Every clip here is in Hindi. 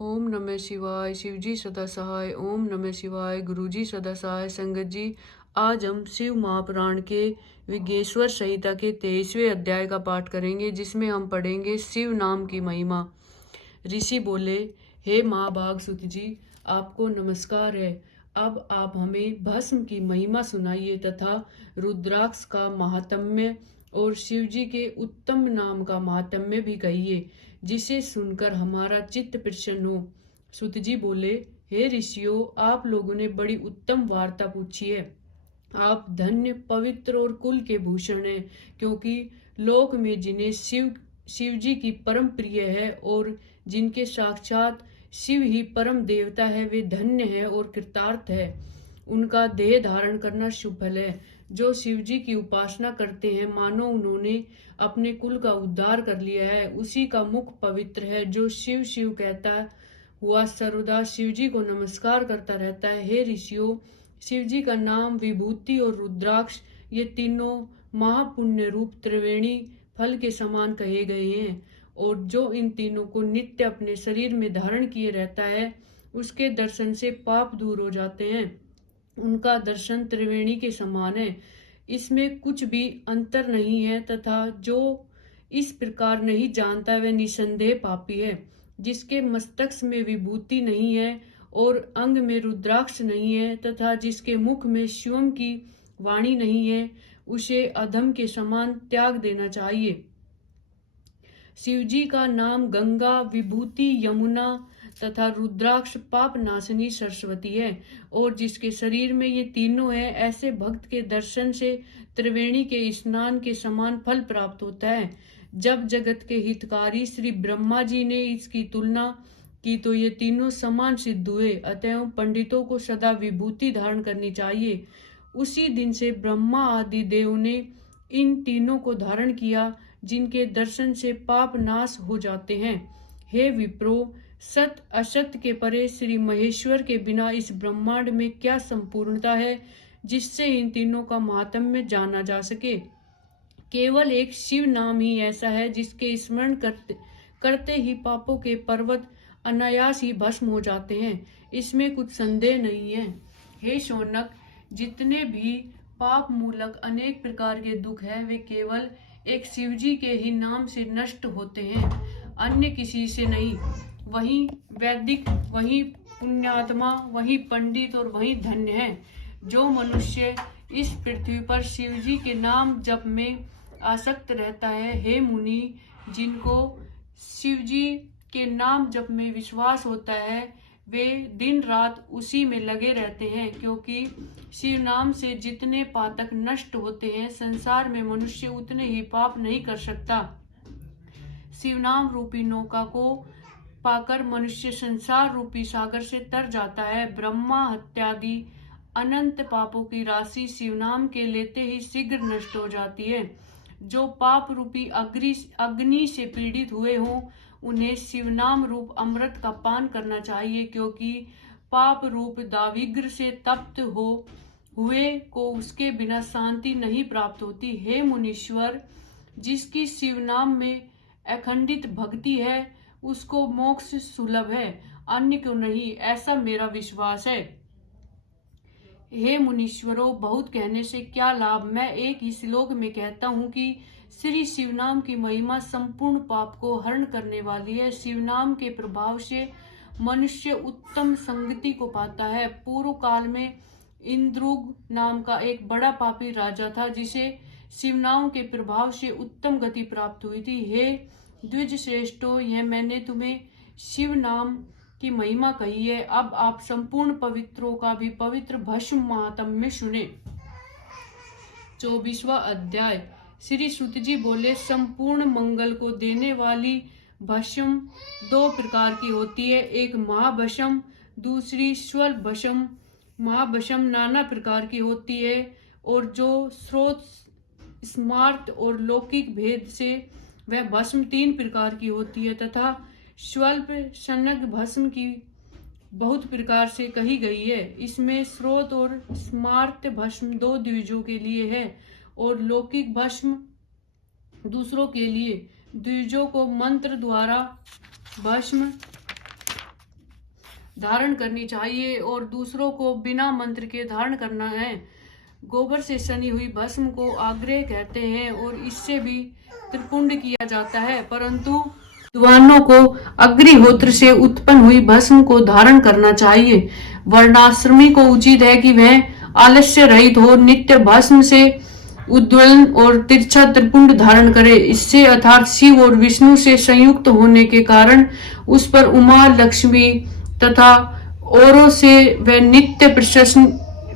ओम नमः शिवाय। शिवजी सदा सहाय। ओम नमः शिवाय। गुरुजी सदा सहाय। संगत जी, आज हम शिव महापुराण के विज्ञेश्वर संहिता के 23वें अध्याय का पाठ करेंगे, जिसमें हम पढ़ेंगे शिव नाम की महिमा। ऋषि बोले, हे महाभाग सुत जी, आपको नमस्कार है। अब आप हमें भस्म की महिमा सुनाइए तथा रुद्राक्ष का महात्म्य और शिवजी के उत्तम नाम का महात्म्य भी कहिए, जिसे सुनकर हमारा चित्त प्रसन्न हो। सुत जी बोले, हे ऋषियों, आप लोगों ने बड़ी उत्तम वार्ता पूछी है। आप धन्य, पवित्र और कुल के भूषण हैं, क्योंकि लोक में जिन्हें शिव जी की परम प्रिय है और जिनके साक्षात शिव ही परम देवता है, वे धन्य है और कृतार्थ है। उनका देह धारण करना शुभ फल है। जो शिव जी की उपासना करते हैं, मानो उन्होंने अपने कुल का उद्धार कर लिया है। उसी का मुख पवित्र है। जो शिव शिव कहता हुआ सर्वदा शिव जी को नमस्कार करता रहता है। हे ऋषियों, शिव जी का नाम, विभूति और रुद्राक्ष, ये तीनों महापुण्य रूप त्रिवेणी फल के समान कहे गए हैं। और जो इन तीनों को नित्य अपने शरीर में धारण किए रहता है, उसके दर्शन से पाप दूर हो जाते हैं। उनका दर्शन त्रिवेणी के समान है, इसमें कुछ भी अंतर नहीं है। तथा जो इस प्रकार नहीं जानता, वह निसंदेह पापी है। जिसके मस्तक में विभूति नहीं है और अंग में रुद्राक्ष नहीं है तथा जिसके मुख में शिवम की वाणी नहीं है, उसे अधम के समान त्याग देना चाहिए। शिवजी का नाम गंगा, विभूति यमुना तथा रुद्राक्ष पाप नाशनी सरस्वती है। और जिसके शरीर में ये तीनों है, ऐसे भक्त के दर्शन से त्रिवेणी के स्नान के समान फल प्राप्त होता है। जब जगत के हितकारी श्री ब्रह्मा जी ने इसकी तुलना की तो ये तीनों समान सिद्ध हुए। अतएव पंडितों को सदा विभूति धारण करनी चाहिए। उसी दिन से ब्रह्मा आदि देव ने इन तीनों को धारण किया, जिनके दर्शन से पाप नाश हो जाते हैं। हे विप्रो, सत असत के परे श्री महेश्वर के बिना इस ब्रह्मांड में क्या संपूर्णता है, जिससे इन तीनों का महात्म्य जाना जा सके। केवल एक शिव नाम ही ऐसा है, जिसके स्मरण करते ही पापों के पर्वत अनायास ही भस्म हो जाते हैं। इसमें कुछ संदेह नहीं है। हे शौनक, जितने भी पाप मूलक अनेक प्रकार के दुख है, वे केवल एक शिवजी के ही नाम से नष्ट होते हैं, अन्य किसी से नहीं। वही वैदिक, वही पुण्यात्मा, वही पंडित और वही धन्य है। जो मनुष्य इस पृथ्वी पर शिवजी के नाम जप में आसक्त रहता है, हे मुनि, जिनको शिवजी के नाम जप में विश्वास होता है, वे दिन रात उसी में लगे रहते हैं। क्योंकि शिव नाम से जितने पातक नष्ट होते हैं, संसार में मनुष्य उतने ही पाप नहीं कर सकता। शिव नाम रूपी नौका को पाकर मनुष्य संसार रूपी सागर से तर जाता है। ब्रह्मा हत्यादि अनंत पापों की राशि शिव नाम के लेते ही शीघ्र नष्ट हो जाती है। जो पाप रूपी अग्नि से पीड़ित हुए हों, उन्हें शिवनाम रूप अमृत का पान करना चाहिए, क्योंकि पाप रूप दाविग्र से तप्त हुए को उसके बिना शांति नहीं प्राप्त होती। हे मुनीश्वर, जिसकी शिव नाम में अखंडित भक्ति है, उसको मोक्ष सुलभ है, अन्य को नहीं, ऐसा मेरा विश्वास है। हे मुनीश्वरों, बहुत कहने से क्या लाभ। मैं एक ही श्लोक में कहता हूँ कि श्री शिवनाम की महिमा संपूर्ण पाप को हरण करने वाली है। शिवनाम के प्रभाव से मनुष्य उत्तम संगति को पाता है। पूर्व काल में इंद्रुग नाम का एक बड़ा पापी राजा था, जिसे शिवनाम के प्रभाव से उत्तम गति प्राप्त हुई थी। हे द्विज श्रेष्ठो, यह मैंने तुम्हें शिव नाम की महिमा कही है। अब आप संपूर्ण पवित्रों का भी पवित्र भस्म महात्म्य सुने। 24वां अध्याय। श्री सुत जी बोले, संपूर्ण मंगल को देने वाली भस्म दो प्रकार की होती है, एक महाभस्म, दूसरी स्वर भस्म। महाभस्म नाना प्रकार की होती है, और जो स्रोत, स्मार्त और लौकिक भेद से वह भस्म 3 प्रकार की होती है, तथा स्वल्प शनक भस्म की बहुत प्रकार से कही गई है। इसमें स्रोत और स्मार्त भस्म 2 द्विजों के लिए है और लौकिक भस्म दूसरों के लिए। द्विजों को मंत्र द्वारा भस्म धारण करनी चाहिए और दूसरों को बिना मंत्र के धारण करना है। गोबर से सनी हुई भस्म को आग्रह कहते हैं और इससे भी त्रिपुंड किया जाता है, परंतु विद्वानों को अग्निहोत्र से उत्पन्न हुई भस्म को धारण करना चाहिए। वर्णाश्रमी को उचित है कि वह आलस्य रहित हो, नित्य भस्म से उद्वलन और तिरछा त्रिपुंड धारण करे। इससे अर्थात शिव और विष्णु से संयुक्त होने के कारण उस पर उमा, लक्ष्मी तथा औरों से वह नित्य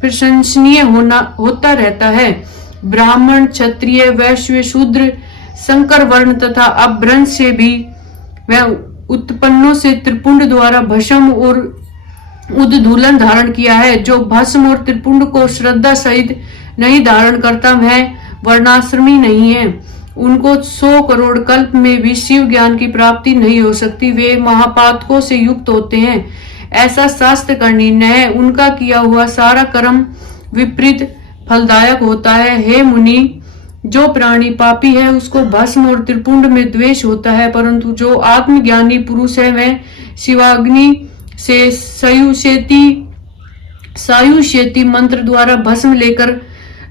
प्रशंसनीय होता रहता है। ब्राह्मण, क्षत्रिय, वैश्य, शूद्र, संकर वर्ण तथा अपभ्रंश से भी वह उत्पन्नों से त्रिपुंड द्वारा भस्म और उद्धूलन धारण किया है। जो भस्म और त्रिपुंड को श्रद्धा सहित नहीं धारण करता वह वर्णाश्रमी नहीं है। उनको 100 करोड़ कल्प में भी शिव ज्ञान की प्राप्ति नहीं हो सकती। वे महापातकों से युक्त होते हैं, ऐसा शास्त्र का निर्णय है। उनका किया हुआ सारा कर्म विपरीत फलदायक होता है। हे मुनि, जो प्राणी पापी है उसको भस्म और त्रिपुंड में द्वेष होता है, परंतु जो आत्मज्ञानी पुरुष है वह शिवाग्नि से सायुष्यति मंत्र द्वारा भस्म लेकर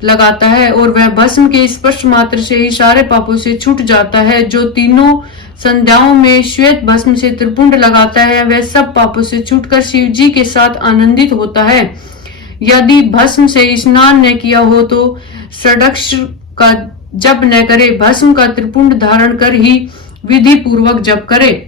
लगाता है और वह भस्म के स्पर्श मात्र से ही सारे पापों से छूट जाता है। जो तीनों संध्याओं में श्वेत भस्म से त्रिपुंड लगाता है वह सब पापों से छूटकर शिव जी के साथ आनंदित होता है। यदि भस्म से स्नान न किया हो तो षडक्षर का जप न करे, भस्म का त्रिपुंड धारण कर ही विधि पूर्वक जप करे।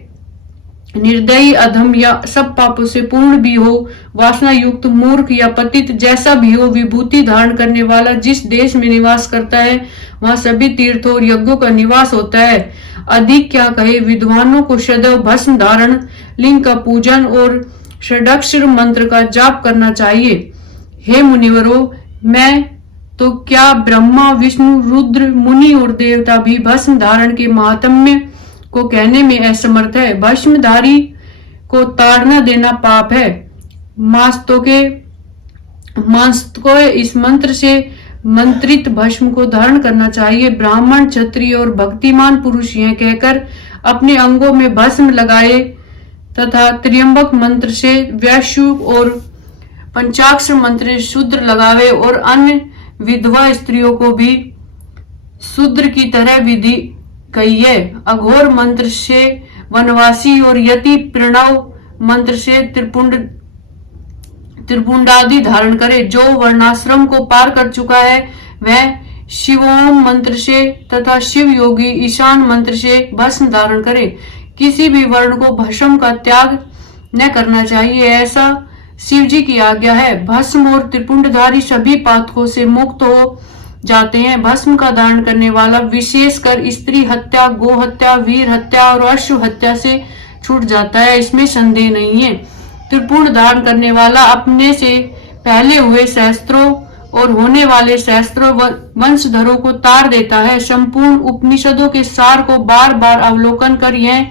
निर्दयी, अधम या सब पापों से पूर्ण भी हो, वासना युक्त, मूर्ख या पतित जैसा भी हो, विभूति धारण करने वाला जिस देश में निवास करता है वहां सभी तीर्थों और यज्ञों का निवास होता है। अधिक क्या कहे, विद्वानों को सदैव भस्म धारण, लिंग का पूजन और षडाक्षर मंत्र का जाप करना चाहिए। हे मुनिवरों, मैं तो क्या ब्रह्मा, विष्णु, रुद्र, मुनि और देवता भी भस्म धारण के महात्म्य को कहने में असमर्थ है। भस्मधारी को ताड़ना देना पाप है। मास्तको इस मंत्र से मंत्रित भस्म को धारण करना चाहिए। ब्राह्मण, क्षत्रिय और भक्तिमान पुरुष यह कहकर अपने अंगों में भस्म लगाए तथा त्र्यंबक मंत्र से वैश्यु और पंचाक्षर मंत्र शूद्र लगावे और अन्य विधवा स्त्रियों को भी शूद्र की तरह विधि कही है। अघोर मंत्र से वनवासी और यति प्रणव मंत्र से त्रिपुंडादि धारण करे। जो वर्णाश्रम को पार कर चुका है वह शिवोम मंत्र से तथा शिव योगी ईशान मंत्र से भस्म धारण करे। किसी भी वर्ण को भस्म का त्याग न करना चाहिए, ऐसा शिव जी की आज्ञा है। भस्म और त्रिपुंडधारी सभी पातकों से मुक्त हो जाते हैं। भस्म का धारण करने वाला विशेषकर स्त्री हत्या, गो हत्या, वीर हत्या और अश्व हत्या से छूट जाता है, इसमें संदेह नहीं है। त्रिपुंड धारण करने वाला अपने से पहले हुए शास्त्रों और होने वाले शास्त्रों वंशधरों को तार देता है। संपूर्ण उपनिषदों के सार को बार बार अवलोकन कर यह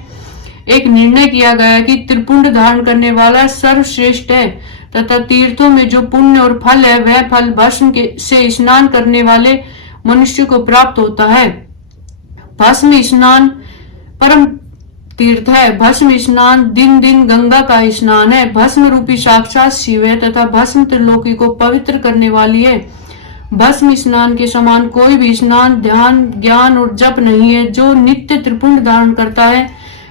एक निर्णय किया गया कि त्रिपुंड धारण करने वाला सर्वश्रेष्ठ है तथा तीर्थों में जो पुण्य और फल है वह फल भस्म से स्नान करने वाले मनुष्य को प्राप्त होता है। भस्म स्नान परम तीर्थ है। भस्म स्नान दिन दिन गंगा का स्नान है। भस्म रूपी साक्षात शिव है तथा भस्म त्रिलोकी को पवित्र करने वाली है। भस्म स्नान के समान कोई भी स्नान, ध्यान, ज्ञान और जप नहीं है। जो नित्य त्रिपुंड धारण करता है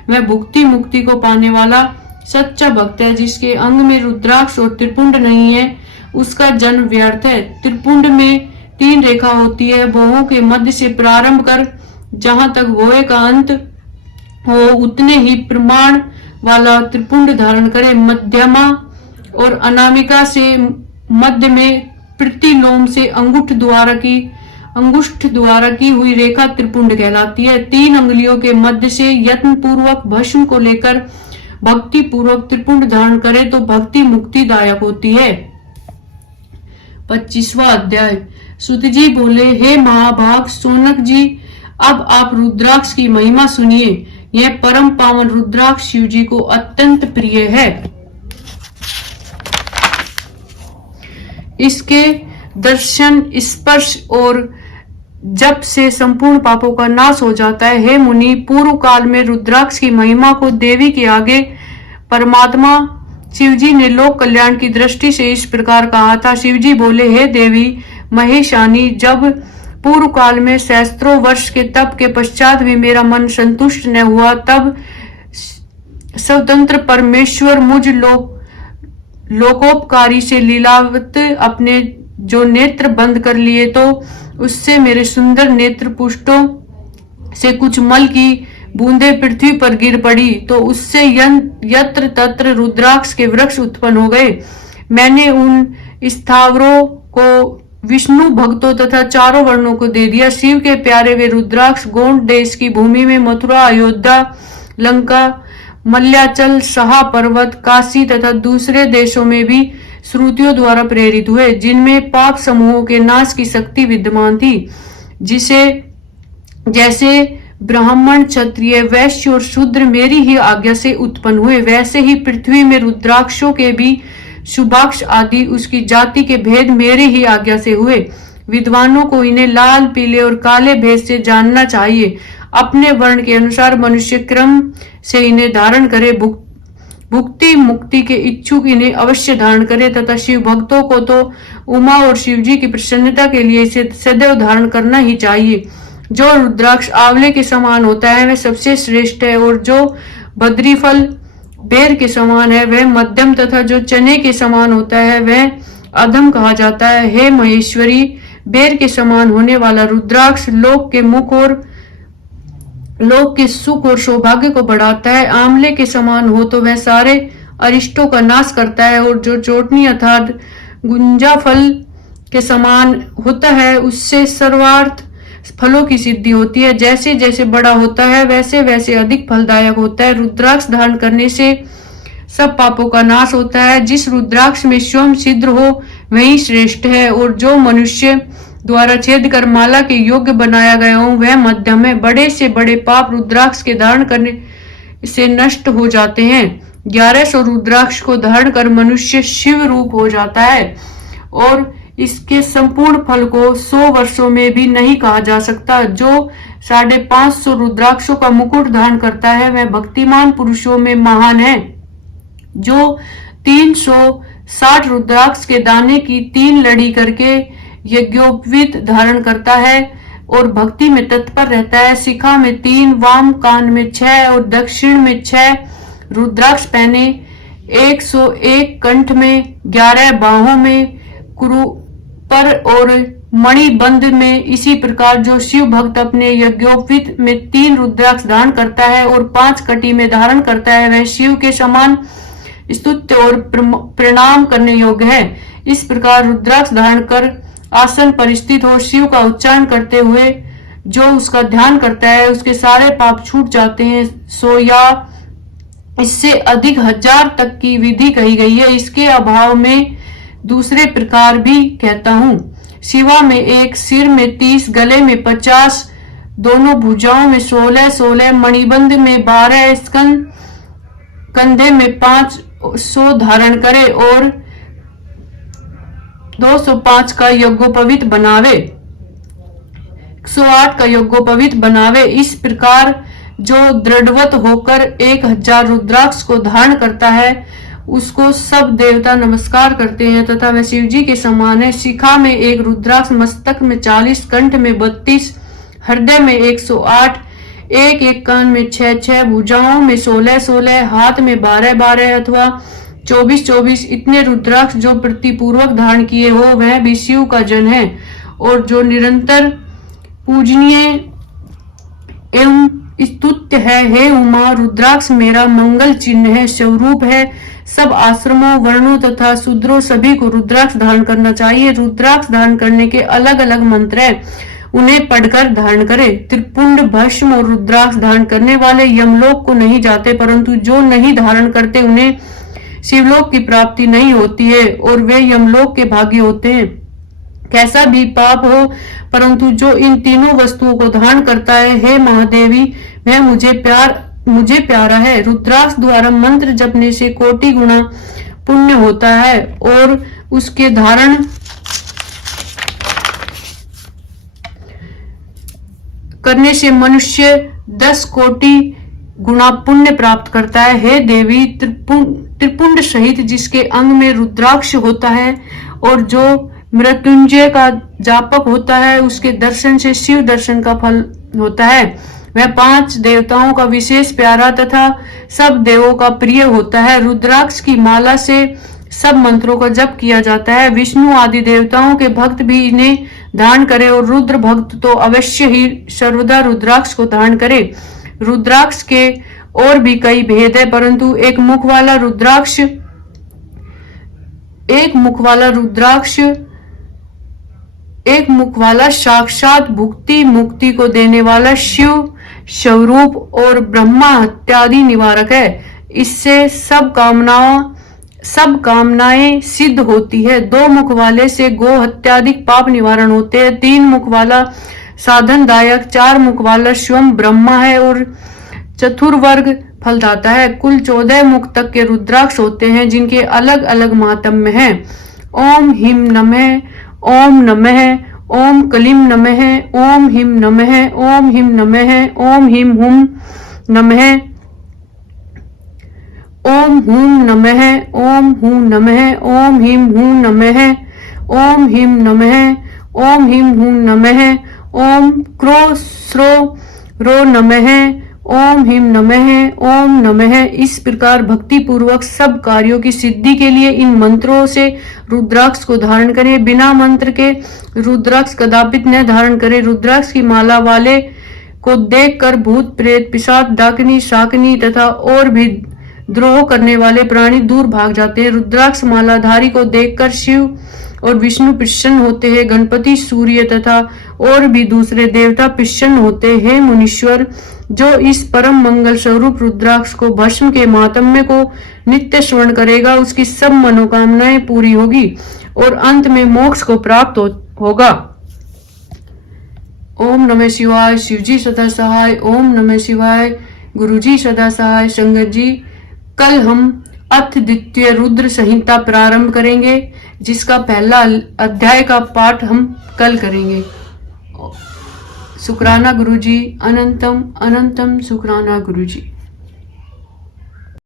वह भुक्ति मुक्ति को पाने वाला सच्चा भक्त है। जिसके अंग में रुद्राक्ष और त्रिपुंड नहीं है उसका जन्म व्यर्थ है। त्रिपुंड में 3 रेखा होती है। भौहों के मध्य से प्रारंभ कर जहां तक भौहे का अंत हो उतने ही प्रमाण वाला त्रिपुंड धारण करे। मध्यमा और अनामिका से मध्य में प्रतिलोम से अंगुष्ठ द्वारा की हुई रेखा त्रिपुंड कहलाती है। 3 अंगुलियों के मध्य से यत्न पूर्वक भस्म को लेकर भक्ति पूर्वक त्रिपुंड धारण करे तो भक्ति मुक्तिदायक होती है। 25वां अध्याय। सुत जी बोले, हे महाभाग सोनक जी, अब आप रुद्राक्ष की महिमा सुनिए। यह परम पावन रुद्राक्ष शिव जी को अत्यंत प्रिय है। इसके दर्शन, स्पर्श और जप से संपूर्ण पापों का नाश हो जाता है। हे मुनि, पूर्व काल में रुद्राक्ष की महिमा को देवी के आगे परमात्मा शिवजी ने लोक कल्याण की दृष्टि से इस प्रकार कहा था। शिवजी बोले, हे देवी महेशानी, जब पूर्व काल में सहस्त्रों वर्ष के तप के पश्चात भी मेरा मन संतुष्ट न हुआ, तब स्वतंत्र परमेश्वर मुझ लोकोपकारी से लीलावत अपने जो नेत्र बंद कर लिए, तो उससे मेरे सुंदर नेत्र पुष्टों से कुछ मल की बूंदे पृथ्वी पर गिर पड़ी, तो उससे यत्र तत्र रुद्राक्ष के वृक्ष उत्पन्न हो गए। मैंने उन स्थावरों को विष्णु भक्तों तथा चारों वर्णों को दे दिया। शिव के प्यारे वे रुद्राक्ष गोंड देश की भूमि में मथुरा, अयोध्या, लंका, मल्याचल, सहा पर्वत, काशी तथा दूसरे देशों में भी श्रुतियों द्वारा प्रेरित हुए, जिनमें पाप समूहों के नाश की शक्ति विद्यमान थी। जैसे ब्राह्मण, क्षत्रिय, वैश्य और शूद्र मेरी ही आज्ञा से उत्पन्न हुए, वैसे ही पृथ्वी में रुद्राक्षों के भी शुभाक्ष आदि उसकी जाति के भेद मेरी ही आज्ञा से हुए। विद्वानों को इन्हें लाल, पीले और काले भेद से जानना चाहिए। अपने वर्ण के अनुसार मनुष्य क्रम से इन्हें धारण करे। भुक्ति मुक्ति के इच्छुक इन्हें अवश्य धारण करे, तथा शिव भक्तों को तो उमा और शिवजी की प्रसन्नता के लिए इसे सदैव धारण करना ही चाहिए। जो रुद्राक्ष आंवले के समान होता है वह सबसे श्रेष्ठ है, और जो बद्री फल बेर के समान है वह मध्यम, तथा जो चने के समान होता है वह अधम कहा जाता है। हे महेश्वरी, बेर के समान होने वाला रुद्राक्ष लोक के मुख और लोक के सुख और सौभाग्य को बढ़ाता है। आंवले के समान हो तो वह सारे अरिष्टों का नाश करता है, और जो चोटनी अर्थात गुंजा फल के समान होता है उससे सर्वार्थ फलों की सिद्धि होती है। जैसे जैसे बड़ा होता है वैसे वैसे अधिक फलदायक होता है। रुद्राक्ष धारण करने से सब पापों का नाश होता है। जिस रुद्राक्ष में स्वयं छिद्र हो वही श्रेष्ठ है, और जो मनुष्य द्वारा छेद कर माला के योग्य बनाया गया हो वह मध्यम है। बड़े से बड़े पाप रुद्राक्ष के धारण करने से नष्ट हो जाते हैं। 1100 रुद्राक्ष को धारण कर मनुष्य शिव रूप हो जाता है, और इसके संपूर्ण फल को 100 वर्षों में भी नहीं कहा जा सकता। जो 550 रुद्राक्षों का मुकुट धारण करता है वह भक्तिमान पुरुषों में महान है। जो 360 रुद्राक्ष के दाने की 3 लड़ी करके यज्ञोपवीत धारण करता है और भक्ति में तत्पर रहता है, शिखा में 3, वाम कान में 6 और दक्षिण में 6 रुद्राक्ष पहने, 101 कंठ में, 11 बाहों में, कुरु पर और मणिबंध में। इसी प्रकार जो शिव भक्त अपने यज्ञोपवीत में 3 रुद्राक्ष धारण करता है और 5 कटी में धारण करता है वह शिव के समान स्तुत्य और प्रणाम करने योग्य है। इस प्रकार रुद्राक्ष धारण कर आसन पर स्थित हो शिव का उच्चारण करते हुए जो उसका ध्यान करता है उसके सारे पाप छूट जाते हैं। सो या इससे अधिक 1000 तक की विधि कही गई है। इसके अभाव में दूसरे प्रकार भी कहता हूँ। शिवा में 1, सिर में 30, गले में 50, दोनों भुजाओं में 16, मणिबंध में 12, स्कंद कंधे में 500 धारण करे और 205 का यज्ञोपवीत बनावे, 108 का यज्ञोपवीत बनावे। इस प्रकार जो दृढ़वत होकर 1000 रुद्राक्ष को धारण करता है उसको सब देवता नमस्कार करते हैं तथा वह शिवजी के समान है। शिखा में 1 रुद्राक्ष, मस्तक में 40, कंठ में 32, हृदय में 108, एक कान में 6, भुजाओं में 16, हाथ में 12 अथवा 24 इतने रुद्राक्ष जो प्रतिपूर्वक धारण किए हो वह भी शिव का जन है और जो निरंतर पूजनीय एवं स्तुत्य है। हे उमा, रुद्राक्ष मेरा मंगल चिन्ह है, स्वरूप है। सब आश्रमों, वर्णों तथा शूद्रों सभी को रुद्राक्ष धारण करना चाहिए। रुद्राक्ष धारण करने के अलग अलग मंत्र है, उन्हें पढ़कर धारण करे। त्रिपुंड, भस्म और रुद्राक्ष धारण करने वाले यमलोक को नहीं जाते, परंतु जो नहीं धारण करते उन्हें शिवलोक की प्राप्ति नहीं होती है और वे यमलोक के भागी होते हैं। कैसा भी पाप हो, परंतु जो इन तीनों वस्तुओं को धारण करता है, हे महादेवी, वह मुझे प्यारा है। रुद्राक्ष द्वारा मंत्र जपने से कोटि गुना पुण्य होता है और उसके धारण करने से मनुष्य 10 कोटि गुना पुण्य प्राप्त करता है। हे देवी, त्रिपुंड सहित जिसके अंग में रुद्राक्ष होता है और जो मृत्युंजय का जापक होता है, उसके दर्शन से शिव दर्शन का फल होता है। वह 5 देवताओं का विशेष प्यारा तथा सब देवों का प्रिय होता है। रुद्राक्ष की माला से सब मंत्रों का जप किया जाता है। विष्णु आदि देवताओं के भक्त भी इन्हें धारण करें और रुद्र भक्त तो अवश्य ही सर्वदा रुद्राक्ष को धारण करे। रुद्राक्ष के और भी कई भेद है, परंतु एक मुख वाला साक्षात भुक्ति मुक्ति को देने वाला शिव स्वरूप और ब्रह्मा हत्यादि निवारक है। इससे सब कामनाएं सिद्ध होती है। 2 मुख वाले से गो हत्यादिक पाप निवारण होते हैं। 3 मुख वाला साधनदायक, 4 मुख वाला स्वयं ब्रह्मा है और चतुर्वर्ग फलदाता है। कुल 14 मुख तक के रुद्राक्ष होते हैं, जिनके अलग अलग महात्म्य हैं। ओम हिम नमः, ओम नमः, ओम कलीम नमः, ओम हिम नमः, ओम हिम नमः, ओम हिम हुम नमः, ओम हुम नमः, ओम हूं नमः, ओम हिम हूं नमः, ओम हिम नमः, ओम हिम हूं नमः, ओम क्रो स्रो रो नमः, ओम हिम नमः, ओम नमः। इस प्रकार भक्ति पूर्वक सब कार्यों की सिद्धि के लिए इन मंत्रों से रुद्राक्ष को धारण करें। बिना मंत्र के रुद्राक्ष कदापि न धारण करें। रुद्राक्ष की माला वाले को देखकर भूत प्रेत पिशाच डाकनी शाकनी तथा और भी द्रोह करने वाले प्राणी दूर भाग जाते हैं। रुद्राक्ष मालाधारी को देखकर शिव और विष्णु प्रसन्न होते हैं। गणपति, सूर्य तथा और भी दूसरे देवता प्रसन्न होते हैं। मुनीश्वर, जो इस परम मंगल स्वरूप रुद्राक्ष को भस्म के महात्म्य को नित्य श्रवण करेगा, उसकी सब मनोकामनाएं पूरी होगी और अंत में मोक्ष को प्राप्त होगा। ओम नमः शिवाय। शिवजी सदा सहाय। ओम नमः शिवाय। गुरुजी सदा सहाय। संगत जी, कल हम अथ द्वितीय रुद्र संहिता प्रारंभ करेंगे, जिसका पहला अध्याय का पाठ हम कल करेंगे। शुक्राना गुरुजी। अनंतम अनंतम शुक्राना गुरुजी।